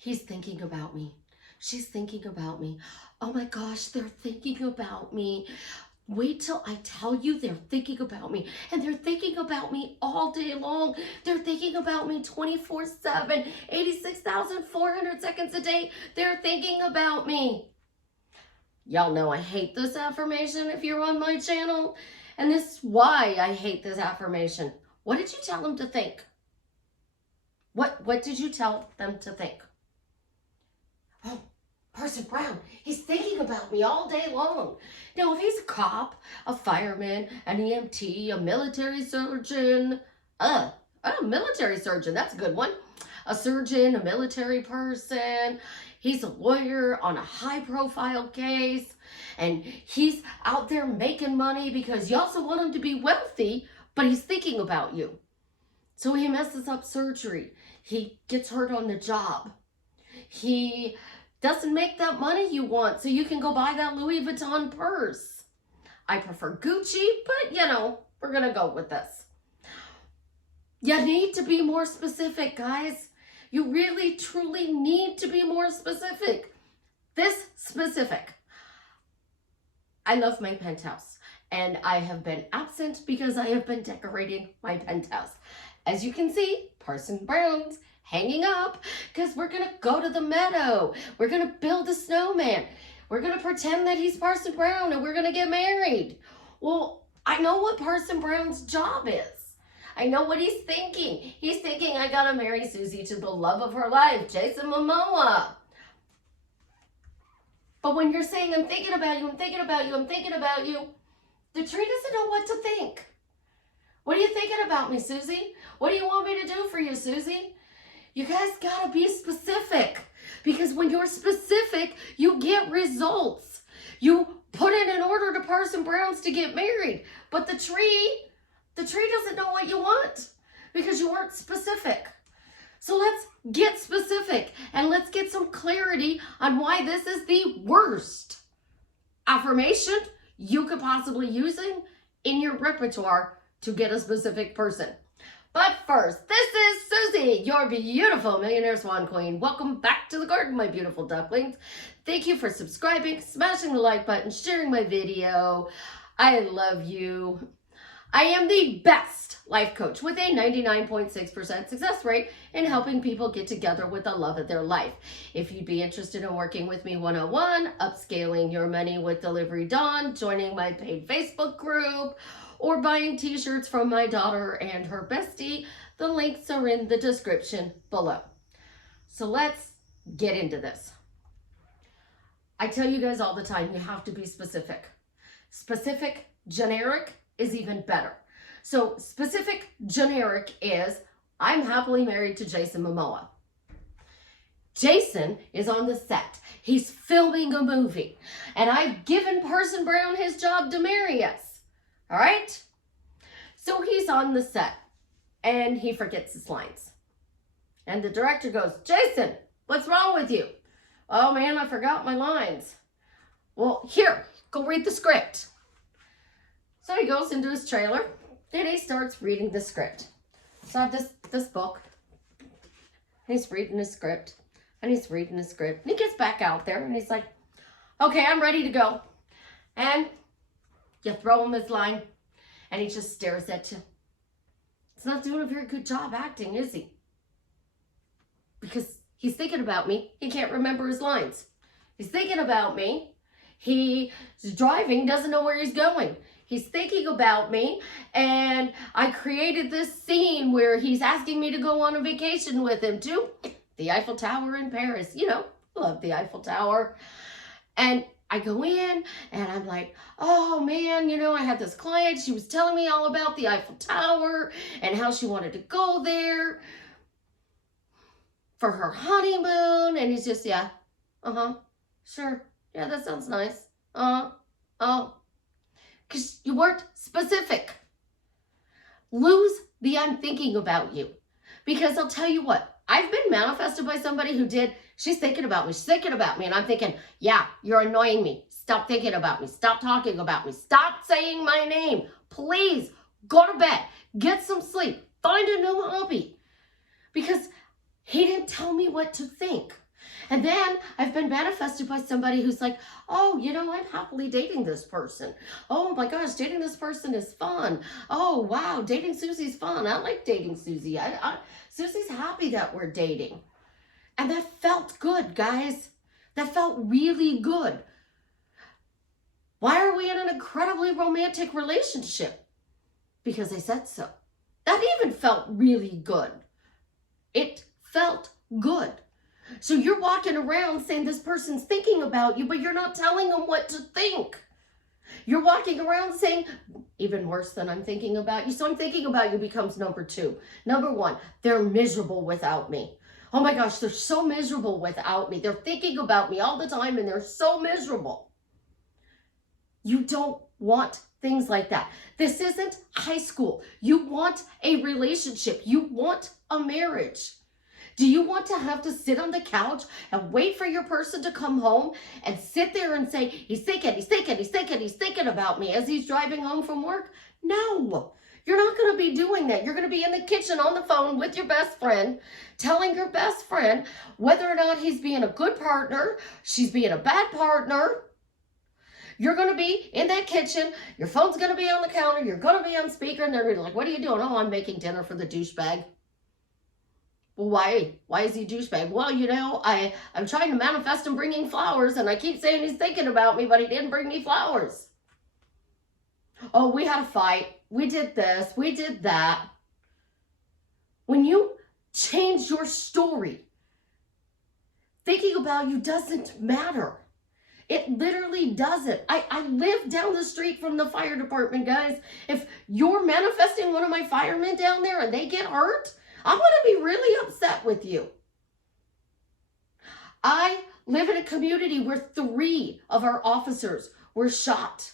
He's thinking about me. She's thinking about me. Oh my gosh, they're thinking about me. Wait till I tell you they're thinking about me. And they're thinking about me all day long. They're thinking about me 24/7, 86,400 seconds a day. They're thinking about me. Y'all know I hate this affirmation if you're on my channel. And this is why I hate this affirmation. What did you tell them to think? What did you tell them to think? Oh, Parson Brown, he's thinking about me all day long. Now, if he's a cop, a fireman, an EMT, a military surgeon, military surgeon, that's a good one. A surgeon, a military person, he's a lawyer on a high-profile case, and he's out there making money because you also want him to be wealthy, but he's thinking about you. So he messes up surgery. He gets hurt on the job. He doesn't make that money you want so you can go buy that Louis Vuitton purse. I prefer Gucci, but we're going to go with this. You need to be more specific, guys. You really, truly need to be more specific. This specific. I love my penthouse, and I have been absent because I have been decorating my penthouse. As you can see, Parson Brown's hanging up because we're going to go to the meadow. We're going to build a snowman. We're going to pretend that he's Parson Brown and we're going to get married. Well, I know what Parson Brown's job is. I know what he's thinking. He's thinking, I got to marry Susie to the love of her life, Jason Momoa. But when you're saying, I'm thinking about you, I'm thinking about you, I'm thinking about you, the tree doesn't know what to think. What are you thinking about me, Susie? What do you want me to do for you, Susie? You guys gotta be specific, because when you're specific, you get results. You put in an order to Parson Brown's to get married, but the tree doesn't know what you want because you weren't specific. So let's get specific and let's get some clarity on why this is the worst affirmation you could possibly using in your repertoire to get a specific person. But first, this is Susie, your beautiful millionaire swan queen. Welcome back to the garden, my beautiful ducklings. Thank you for subscribing, smashing the like button, sharing my video. I love you. I am the best life coach with a 99.6% success rate in helping people get together with the love of their life. If you'd be interested in working with me one-on-one, upscaling your money with Delivery Dawn, joining my paid Facebook group, or buying t-shirts from my daughter and her bestie, the links are in the description below. So let's get into this. I tell you guys all the time, you have to be specific. Specific, generic is even better. So specific, generic is, I'm happily married to Jason Momoa. Jason is on the set. He's filming a movie. And I've given Parson Brown his job to marry us. All right? So he's on the set and he forgets his lines. And the director goes, Jason, what's wrong with you? Oh man, I forgot my lines. Well, here, go read the script. So he goes into his trailer and he starts reading the script. So I have this book. And he's reading his script. And he's reading his script. And he gets back out there and he's like, okay, I'm ready to go. And you throw him his line, and he just stares at you. He's not doing a very good job acting, is he? Because he's thinking about me. He can't remember his lines. He's thinking about me. He's driving, doesn't know where he's going. He's thinking about me, and I created this scene where he's asking me to go on a vacation with him to the Eiffel Tower in Paris. You know, love the Eiffel Tower. And I go in and I'm like, oh man, I had this client. She was telling me all about the Eiffel Tower and how she wanted to go there for her honeymoon. And he's just, yeah, sure. Yeah, that sounds nice. Oh, because you weren't specific. Lose the I'm thinking about you. Because I'll tell you what, I've been manifested by somebody who did, she's thinking about me, and I'm thinking, yeah, you're annoying me. Stop thinking about me. Stop talking about me. Stop saying my name. Please go to bed. Get some sleep. Find a new hobby. Because He didn't tell me what to think. And then I've been manifested by somebody who's like, oh, you know, I'm happily dating this person. Oh my gosh, dating this person is fun. Oh, wow, dating Susie's fun. I like dating Susie. Susie's happy that we're dating. And that felt good, guys. That felt really good. Why are we in an incredibly romantic relationship? Because I said so. That even felt really good. It felt good. So you're walking around saying this person's thinking about you, but you're not telling them what to think. You're walking around saying, even worse than I'm thinking about you. So I'm thinking about you becomes number 2. Number 1, they're miserable without me. Oh my gosh, they're so miserable without me. They're thinking about me all the time and they're so miserable. You don't want things like that. This isn't high school. You want a relationship. You want a marriage. Do you want to have to sit on the couch and wait for your person to come home and sit there and say, he's thinking about me as he's driving home from work? No, you're not going to be doing that. You're going to be in the kitchen on the phone with your best friend, telling your best friend whether or not he's being a good partner, she's being a bad partner. You're going to be in that kitchen. Your phone's going to be on the counter. You're going to be on speaker. And they're going to be like, what are you doing? Oh, I'm making dinner for the douchebag. Well, why? Why is he douchebag? Well, you know, I'm trying to manifest him bringing flowers, and I keep saying he's thinking about me, but he didn't bring me flowers. Oh, we had a fight. We did this. We did that. When you change your story, thinking about you doesn't matter. It literally doesn't. I live down the street from the fire department, guys. If you're manifesting one of my firemen down there and they get hurt, I'm going to be really upset with you. I live in a community where 3 of our officers were shot.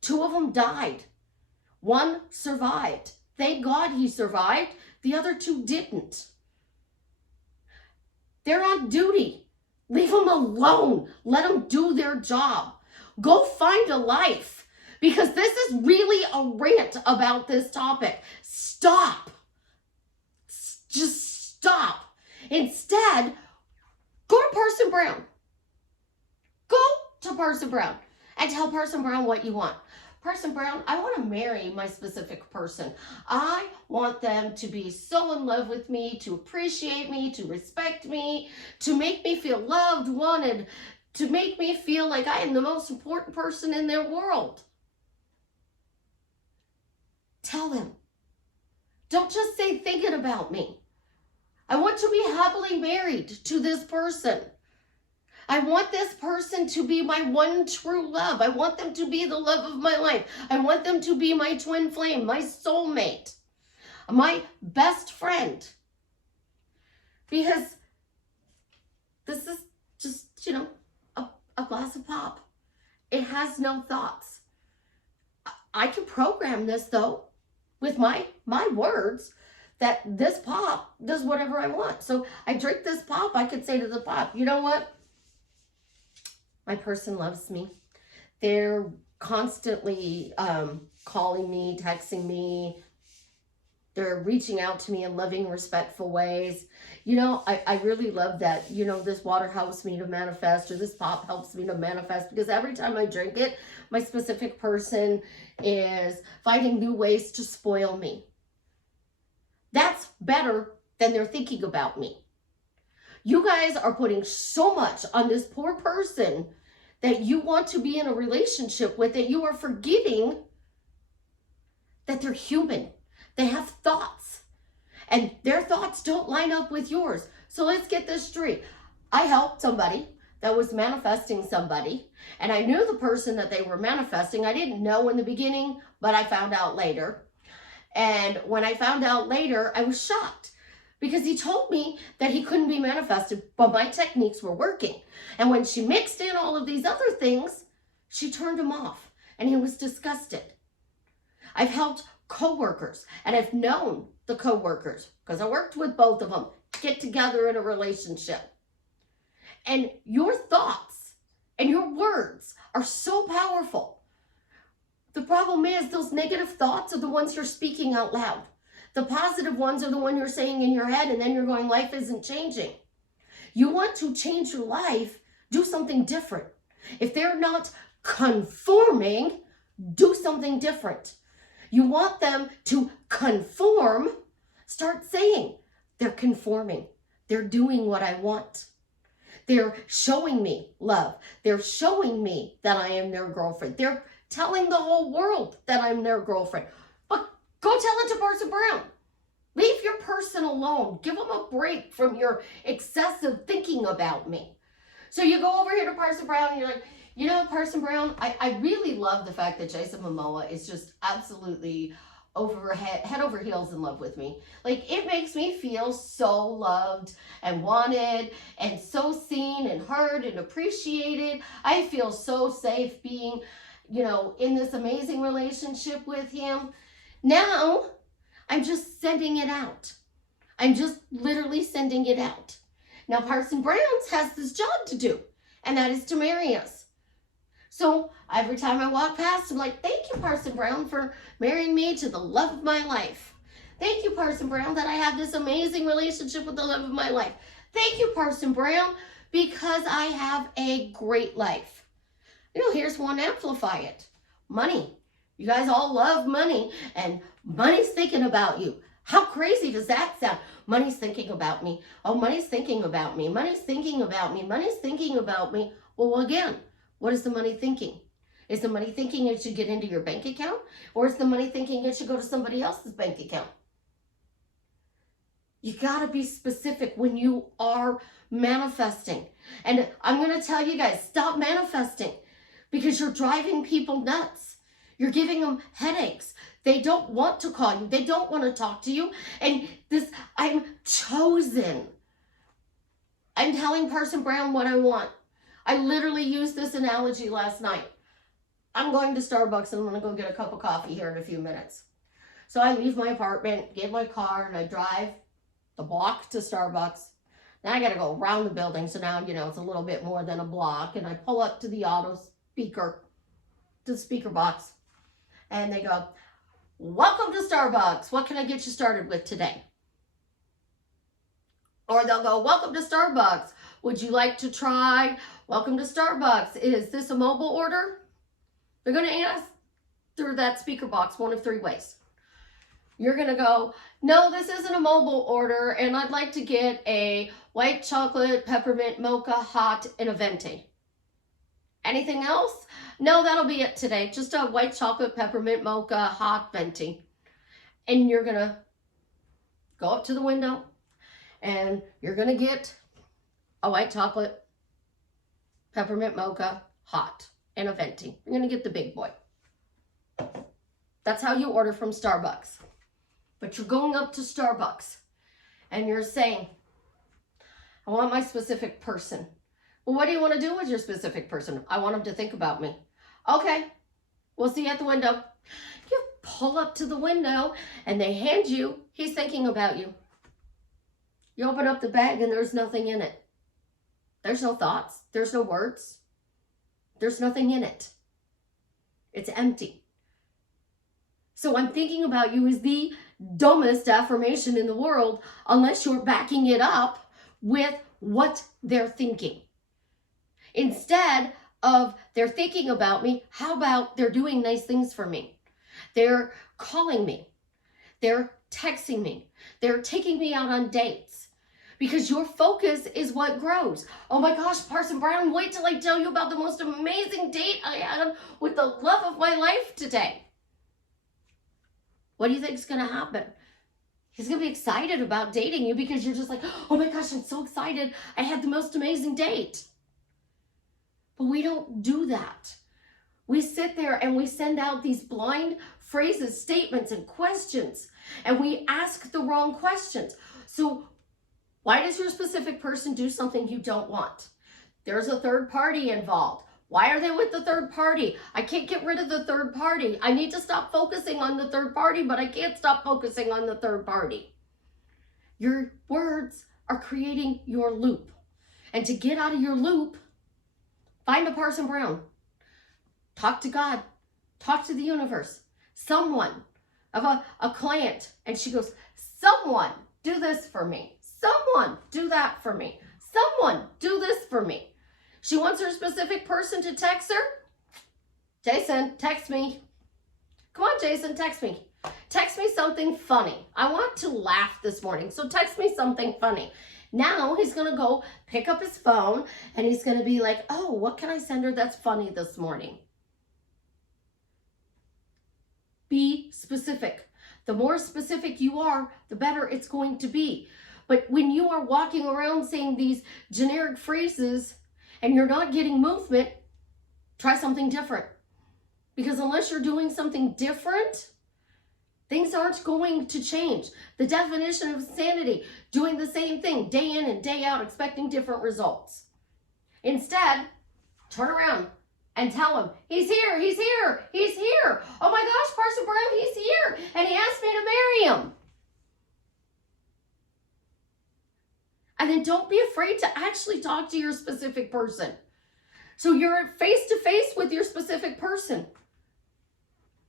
2 of them died. 1 survived. Thank God he survived. The other 2 didn't. They're on duty. Leave them alone. Let them do their job. Go find a life. Because this is really a rant about this topic. Stop. Just stop. Instead, go to Parson Brown. Go to Parson Brown and tell Parson Brown what you want. Parson Brown, I want to marry my specific person. I want them to be so in love with me, to appreciate me, to respect me, to make me feel loved, wanted, to make me feel like I am the most important person in their world. Tell them. Don't just say thinking about me. I want to be happily married to this person. I want this person to be my one true love. I want them to be the love of my life. I want them to be my twin flame, my soulmate, my best friend. Because this is just, you know, a glass of pop. It has no thoughts. I can program this, though, with my words, that this pop does whatever I want. So I drink this pop, I could say to the pop, you know what? My person loves me. They're constantly calling me, texting me. They're reaching out to me in loving, respectful ways. You know, I really love that. You know, this water helps me to manifest, or this pop helps me to manifest, because every time I drink it, my specific person is finding new ways to spoil me. That's better than they're thinking about me. You guys are putting so much on this poor person that you want to be in a relationship with, that you are forgetting that they're human. They have thoughts, and their thoughts don't line up with yours. So let's get this straight. I helped somebody that was manifesting somebody, and I knew the person that they were manifesting. I didn't know in the beginning, but I found out later. And when I found out later, I was shocked, because he told me that he couldn't be manifested, but my techniques were working. And when she mixed in all of these other things, she turned him off, and he was disgusted. I've helped coworkers, and I've known the coworkers, because I worked with both of them, get together in a relationship. And your thoughts and your words are so powerful. The problem is, those negative thoughts are the ones you're speaking out loud. The positive ones are the one you're saying in your head, and then you're going, life isn't changing. You want to change your life, do something different. If they're not conforming, do something different. You want them to conform, start saying, they're conforming. They're doing what I want. They're showing me love. They're showing me that I am their girlfriend. They're telling the whole world that I'm their girlfriend. But go tell it to Parson Brown. Leave your person alone. Give them a break from your excessive thinking about me. So you go over here to Parson Brown and you're like, you know, Parson Brown, I really love the fact that Jason Momoa is just absolutely head over heels in love with me. Like, it makes me feel so loved and wanted and so seen and heard and appreciated. I feel so safe being, you know, in this amazing relationship with him. Now, I'm just sending it out. I'm just literally sending it out. Now, Parson Brown's has this job to do, and that is to marry us. So every time I walk past, I'm like, thank you, Parson Brown, for marrying me to the love of my life. Thank you, Parson Brown, that I have this amazing relationship with the love of my life. Thank you, Parson Brown, because I have a great life. You know, here's one to amplify it. Money. You guys all love money, and money's thinking about you. How crazy does that sound? Money's thinking about me. Oh, money's thinking about me. Money's thinking about me. Money's thinking about me. Well, again, what is the money thinking? Is the money thinking it should get into your bank account? Or is the money thinking it should go to somebody else's bank account? You got to be specific when you are manifesting. And I'm going to tell you guys, stop manifesting because you're driving people nuts. You're giving them headaches. They don't want to call you. They don't want to talk to you. And this, I'm chosen. I'm telling Parson Brown what I want. I literally used this analogy last night. I'm going to Starbucks and I'm going to go get a cup of coffee here in a few minutes. So I leave my apartment, get my car, and I drive the block to Starbucks. Now I got to go around the building. So now, you know, it's a little bit more than a block. And I pull up to the auto speaker, to the speaker box. And they go, welcome to Starbucks. What can I get you started with today? Or they'll go, welcome to Starbucks. Would you like to try? Welcome to Starbucks. Is this a mobile order? They're going to ask through that speaker box one of three ways. You're going to go, no, this isn't a mobile order, and I'd like to get a white chocolate peppermint mocha hot and a venti. Anything else? No, that'll be it today. Just a white chocolate peppermint mocha hot venti. And you're going to go up to the window and you're going to get a white chocolate peppermint mocha hot and a venti. You're going to get the big boy. That's how you order from Starbucks. But you're going up to Starbucks and you're saying, I want my specific person. Well, what do you want to do with your specific person? I want them to think about me. Okay, we'll see you at the window. You pull up to the window and they hand you, he's thinking about you. You open up the bag and there's nothing in it. There's no thoughts. There's no words. There's nothing in it. It's empty. So I'm thinking about you is the dumbest affirmation in the world unless you're backing it up with what they're thinking. Instead of they're thinking about me, how about they're doing nice things for me? They're calling me. They're texting me. They're taking me out on dates. Because your focus is what grows. Oh my gosh, Parson Brown, wait till I tell you about the most amazing date I had with the love of my life today. What do you think is going to happen? He's going to be excited about dating you because you're just like, oh my gosh, I'm so excited. I had the most amazing date. But we don't do that. We sit there and we send out these blind phrases, statements, and questions. And we ask the wrong questions. So why does your specific person do something you don't want? There's a third party involved. Why are they with the third party? I can't get rid of the third party. I need to stop focusing on the third party, but I can't stop focusing on the third party. Your words are creating your loop. And to get out of your loop, find a Parson Brown. Talk to God. Talk to the universe. Someone of a client. And she goes, Someone do this for me. Someone do that for me. Someone do this for me. She wants her specific person to text her. Jason, text me. Come on, Jason, text me. Text me something funny. I want to laugh this morning, so text me something funny. Now he's going to go pick up his phone and he's going to be like, oh, what can I send her that's funny this morning? Be specific. The more specific you are, the better it's going to be. But when you are walking around saying these generic phrases and you're not getting movement, try something different. Because unless you're doing something different, things aren't going to change. The definition of insanity, doing the same thing day in and day out, expecting different results. Instead, turn around and tell him, he's here, he's here, he's here. Oh my gosh, Parson Brown, he's here. And he asked me to marry him. And then don't be afraid to actually talk to your specific person. So you're face to face with your specific person.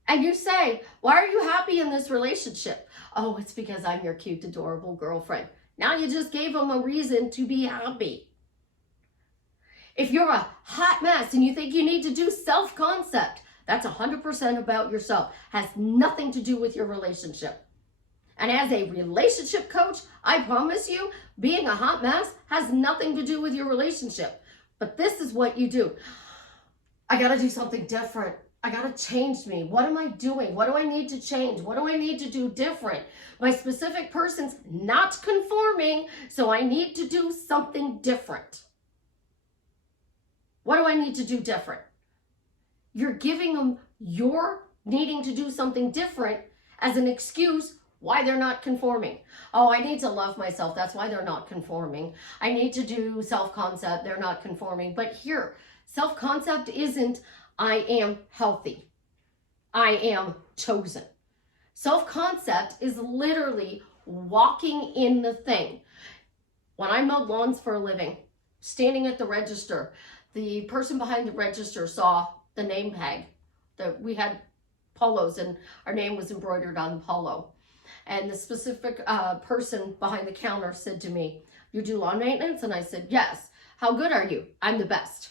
And you say, why are you happy in this relationship? Oh, it's because I'm your cute, adorable girlfriend. Now you just gave them a reason to be happy. If you're a hot mess and you think you need to do self-concept, that's 100% about yourself. Has nothing to do with your relationship. And as a relationship coach, I promise you, being a hot mess has nothing to do with your relationship. But this is what you do. I got to do something different. I got to change me. What am I doing? What do I need to change? What do I need to do different? My specific person's not conforming, so I need to do something different. What do I need to do different? You're giving them your needing to do something different as an excuse why they're not conforming. Oh, I need to love myself. That's why they're not conforming. I need to do self-concept. They're not conforming. But here, self-concept isn't I am healthy. I am chosen. Self-concept is literally walking in the thing. When I mowed lawns for a living, standing at the register, the person behind the register saw the name tag. We had polos and our name was embroidered on the polo. And the specific person behind the counter said to me, you do lawn maintenance? And I said, yes. How good are you? I'm the best.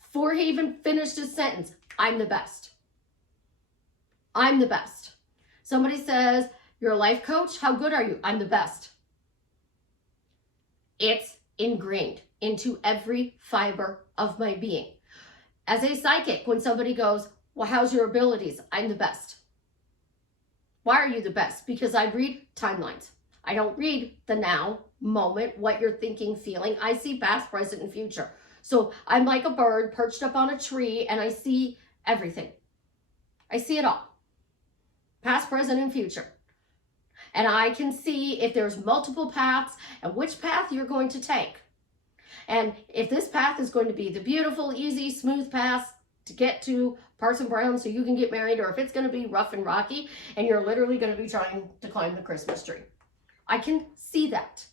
Before he even finished his sentence, I'm the best. I'm the best. Somebody says, you're a life coach? How good are you? I'm the best. It's ingrained into every fiber of my being. As a psychic, when somebody goes, well, how's your abilities? I'm the best. Why are you the best? Because I read timelines. I don't read the now, moment, what you're thinking, feeling. I see past, present, and future. So I'm like a bird perched up on a tree and I see everything. I see it all. Past, present, and future. And I can see if there's multiple paths and which path you're going to take. And if this path is going to be the beautiful, easy, smooth path to get to Parson Brown so you can get married, or if it's going to be rough and rocky and you're literally going to be trying to climb the Christmas tree. I can see that.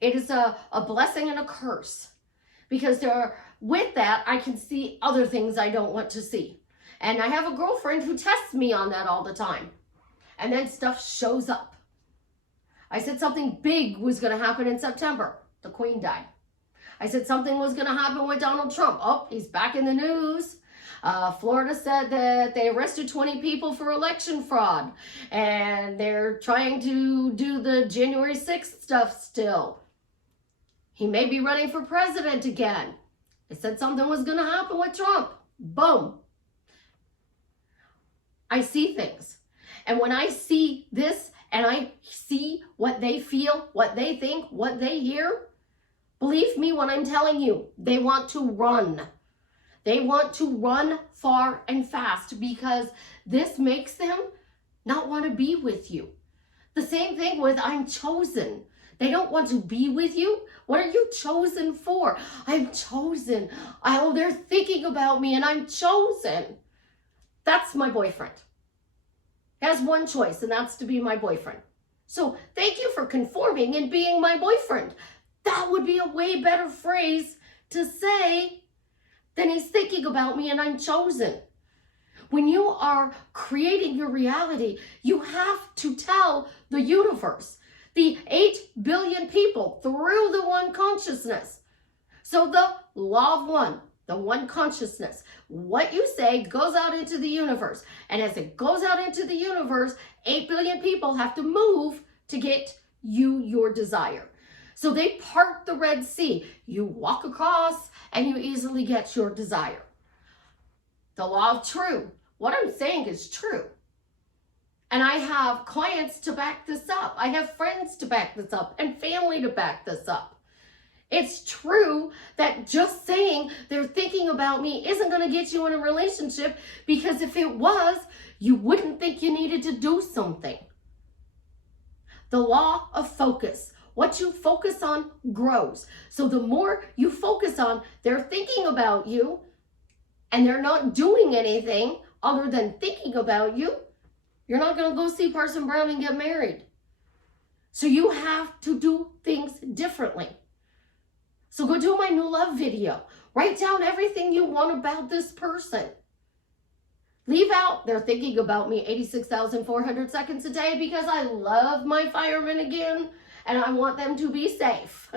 It is a blessing and a curse. Because with that, I can see other things I don't want to see. And I have a girlfriend who tests me on that all the time. And then stuff shows up. I said something big was going to happen in September. The Queen died. I said something was going to happen with Donald Trump. Oh, he's back in the news. Florida said that they arrested 20 people for election fraud. And they're trying to do the January 6th stuff still. He may be running for president again. I said something was going to happen with Trump. Boom. I see things. And when I see this and I see what they feel, what they think, what they hear, believe me when I'm telling you, they want to run. They want to run far and fast because this makes them not want to be with you. The same thing with I'm chosen. They don't want to be with you. What are you chosen for? I'm chosen. Oh, they're thinking about me and I'm chosen. That's my boyfriend. He has one choice, and that's to be my boyfriend. So thank you for conforming and being my boyfriend. That would be a way better phrase to say than he's thinking about me and I'm chosen. When you are creating your reality, you have to tell the universe, the 8 billion people through the one consciousness. So the law of one, the one consciousness, what you say goes out into the universe. And as it goes out into the universe, 8 billion people have to move to get you your desire. So they part the Red Sea. You walk across and you easily get your desire. The law of true. What I'm saying is true. And I have clients to back this up. I have friends to back this up and family to back this up. It's true that just saying they're thinking about me isn't going to get you in a relationship, because if it was, you wouldn't think you needed to do something. The law of focus. What you focus on grows. So the more you focus on they're thinking about you and they're not doing anything other than thinking about you, you're not going to go see Parson Brown and get married. So you have to do things differently. So go do my new love video. Write down everything you want about this person. Leave out, they're thinking about me 86,400 seconds a day because I love my firemen again and I want them to be safe.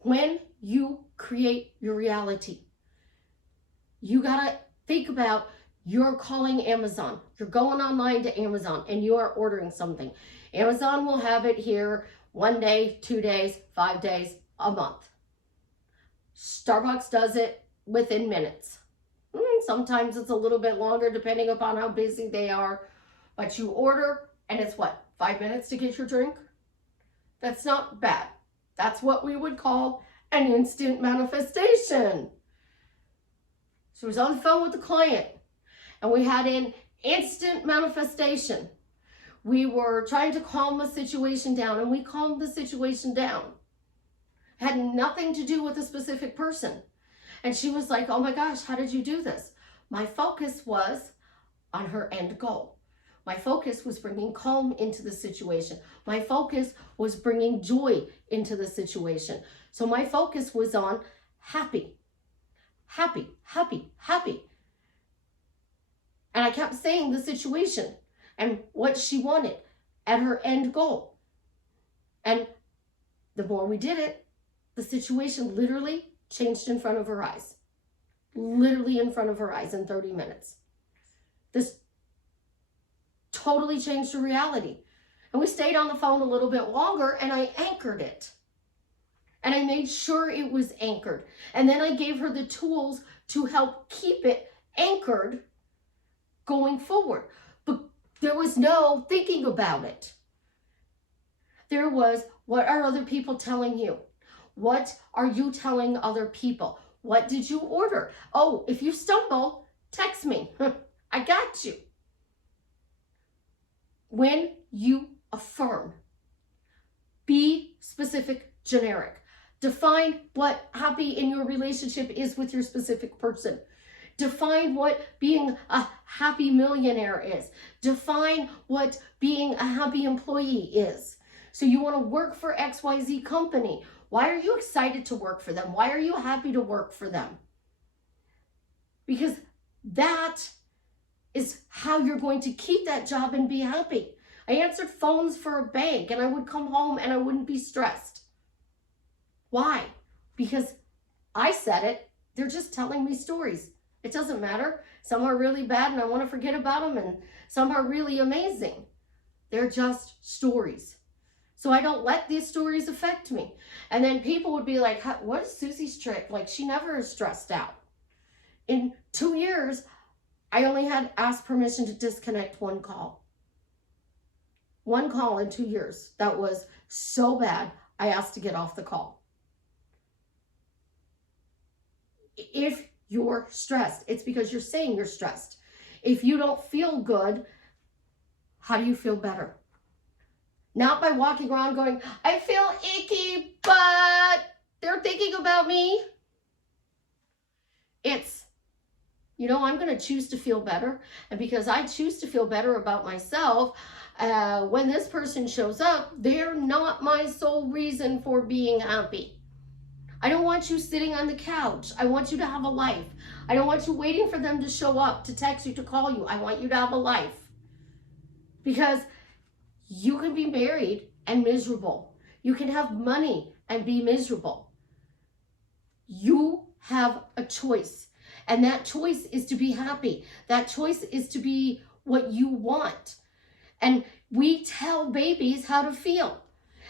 When you create your reality, you gotta think about, you're calling Amazon. You're going online to Amazon and you are ordering something. Amazon will have it here 1 day, 2 days, 5 days, a month. Starbucks does it within minutes. Sometimes it's a little bit longer depending upon how busy they are. But you order and it's what, 5 minutes to get your drink? That's not bad. That's what we would call an instant manifestation. So I was on the phone with the client and we had an instant manifestation. We were trying to calm the situation down and we calmed the situation down. It had nothing to do with a specific person. And she was like, oh my gosh, how did you do this? My focus was on her end goal. My focus was bringing calm into the situation. My focus was bringing joy into the situation. So my focus was on happy, happy, happy, happy. And I kept saying the situation and what she wanted at her end goal. And the more we did it, the situation literally changed in front of her eyes. Literally in front of her eyes in 30 minutes. This totally changed her reality. And we stayed on the phone a little bit longer and I anchored it. And I made sure it was anchored. And then I gave her the tools to help keep it anchored going forward. But there was no thinking about it. There was, what are other people telling you? What are you telling other people? What did you order? Oh, if you stumble, text me. I got you. When you affirm, be specific, generic. Define what happy in your relationship is with your specific person. Define what being a happy millionaire is. Define what being a happy employee is. So you want to work for XYZ company. Why are you excited to work for them? Why are you happy to work for them? Because that is how you're going to keep that job and be happy. I answered phones for a bank and I would come home and I wouldn't be stressed. Why? Because I said it. They're just telling me stories. It doesn't matter. Some are really bad and I want to forget about them, and some are really amazing. They're just stories. So I don't let these stories affect me. And then people would be like, what is Susie's trick? Like, she never is stressed out. In 2 years, I only had asked permission to disconnect one call. One call in 2 years. That was so bad, I asked to get off the call. If you're stressed, it's because you're saying you're stressed. If you don't feel good, how do you feel better? Not by walking around going, I feel icky, but they're thinking about me. It's, I'm going to choose to feel better. And because I choose to feel better about myself, when this person shows up, they're not my sole reason for being happy. I don't want you sitting on the couch. I want you to have a life. I don't want you waiting for them to show up, to text you, to call you. I want you to have a life. Because you can be married and miserable. You can have money and be miserable. You have a choice. And that choice is to be happy. That choice is to be what you want. And we tell babies how to feel.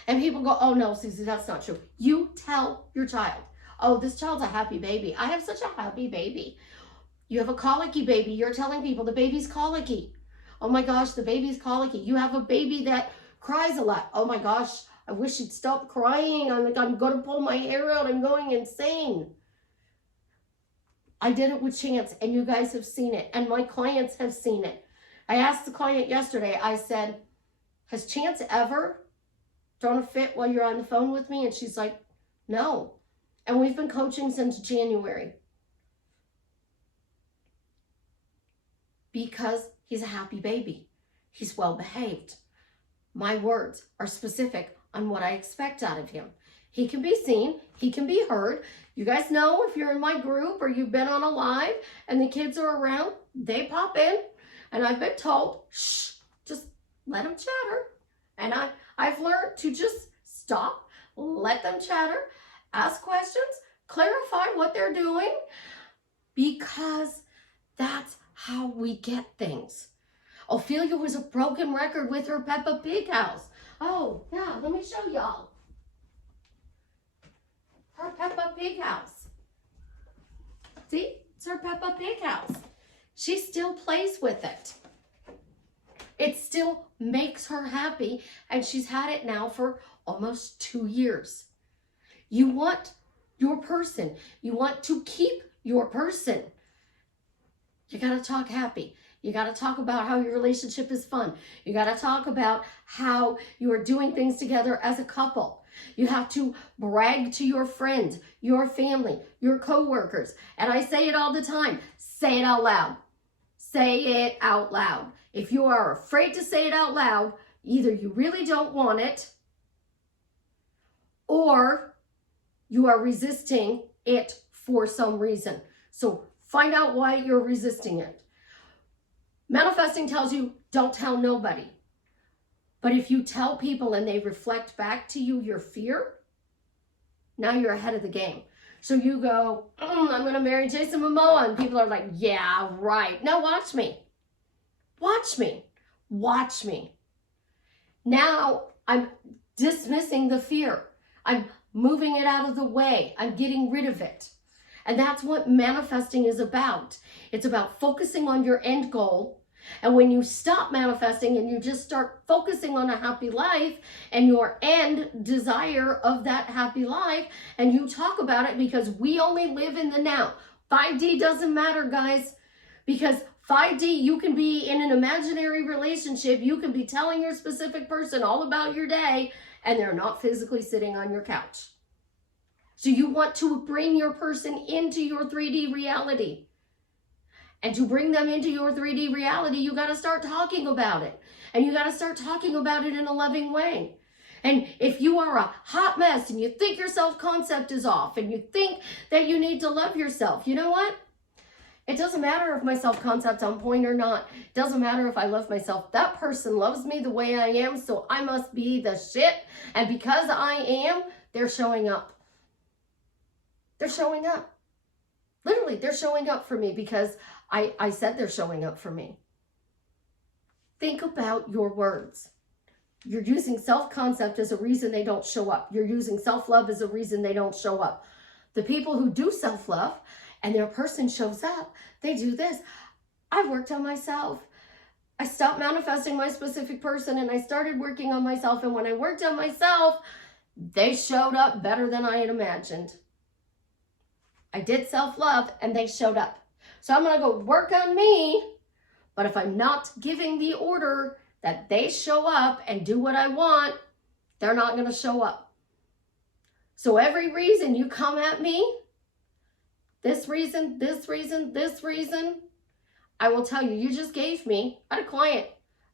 And people go, oh no, Susie, that's not true. You tell your child, oh, this child's a happy baby. I have such a happy baby. You have a colicky baby. You're telling people the baby's colicky. Oh my gosh, the baby's colicky. You have a baby that cries a lot. Oh my gosh, I wish she'd stop crying. I'm going to pull my hair out. I'm going insane. I did it with Chance, and you guys have seen it, and my clients have seen it. I asked the client yesterday, I said, has Chance ever thrown a fit while you're on the phone with me? And she's like, no. And we've been coaching since January. Because he's a happy baby. He's well behaved. My words are specific on what I expect out of him. He can be seen. He can be heard. You guys know if you're in my group or you've been on a live and the kids are around, they pop in. And I've been told, shh, just let them chatter. And I've learned to just stop, let them chatter, ask questions, clarify what they're doing, because that's how we get things. Ophelia was a broken record with her Peppa Pig house. Oh, yeah, let me show y'all. Her Peppa Pig house. See, it's her Peppa Pig house. She still plays with it. It still makes her happy, and she's had it now for almost 2 years. You want your person. You want to keep your person. You got to talk happy. You got to talk about how your relationship is fun. You got to talk about how you are doing things together as a couple. You have to brag to your friends, your family, your coworkers. And I say it all the time. Say it out loud. Say it out loud. If you are afraid to say it out loud, either you really don't want it or you are resisting it for some reason. So find out why you're resisting it. Manifesting tells you, don't tell nobody. But if you tell people and they reflect back to you your fear, now you're ahead of the game. So you go, I'm going to marry Jason Momoa. And people are like, yeah, right. Now watch me. Watch me. Watch me. Now I'm dismissing the fear. I'm moving it out of the way. I'm getting rid of it. And that's what manifesting is about. It's about focusing on your end goal. And when you stop manifesting and you just start focusing on a happy life and your end desire of that happy life, and you talk about it, because we only live in the now. 5D doesn't matter, guys, because 5D, you can be in an imaginary relationship. You can be telling your specific person all about your day, and they're not physically sitting on your couch. So you want to bring your person into your 3D reality. And to bring them into your 3D reality, you got to start talking about it. And you got to start talking about it in a loving way. And if you are a hot mess and you think your self-concept is off and you think that you need to love yourself, you know what? It doesn't matter if my self-concept's on point or not. It doesn't matter if I love myself. That person loves me the way I am, so I must be the shit. And because I am, they're showing up. They're showing up. Literally, they're showing up for me because I said they're showing up for me. Think about your words. You're using self-concept as a reason they don't show up. You're using self-love as a reason they don't show up. The people who do self-love and their person shows up, they do this. I worked on myself. I stopped manifesting my specific person and I started working on myself. And when I worked on myself, they showed up better than I had imagined. I did self-love and they showed up. So I'm going to go work on me. But if I'm not giving the order that they show up and do what I want, they're not going to show up. So every reason you come at me, this reason, this reason, this reason, I will tell you, you just gave me, I had a client,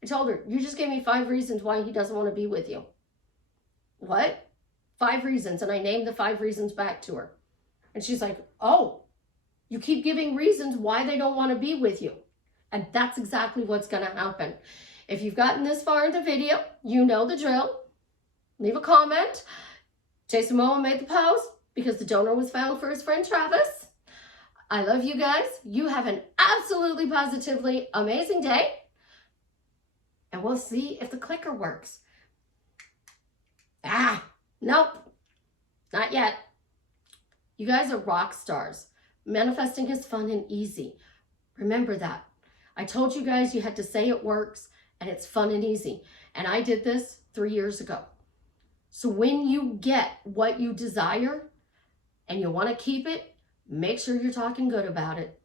I told her, you just gave me 5 reasons why he doesn't want to be with you. What? 5 reasons. And I named the 5 reasons back to her. And she's like, oh, you keep giving reasons why they don't want to be with you. And that's exactly what's going to happen. If you've gotten this far in the video, you know the drill. Leave a comment. Jason Momoa made the post because the donor was found for his friend Travis. I love you guys. You have an absolutely positively amazing day. And we'll see if the clicker works. Nope. Not yet. You guys are rock stars. Manifesting is fun and easy. Remember that. I told you guys you had to say it works and it's fun and easy. And I did this 3 years ago. So when you get what you desire and you want to keep it, make sure you're talking good about it.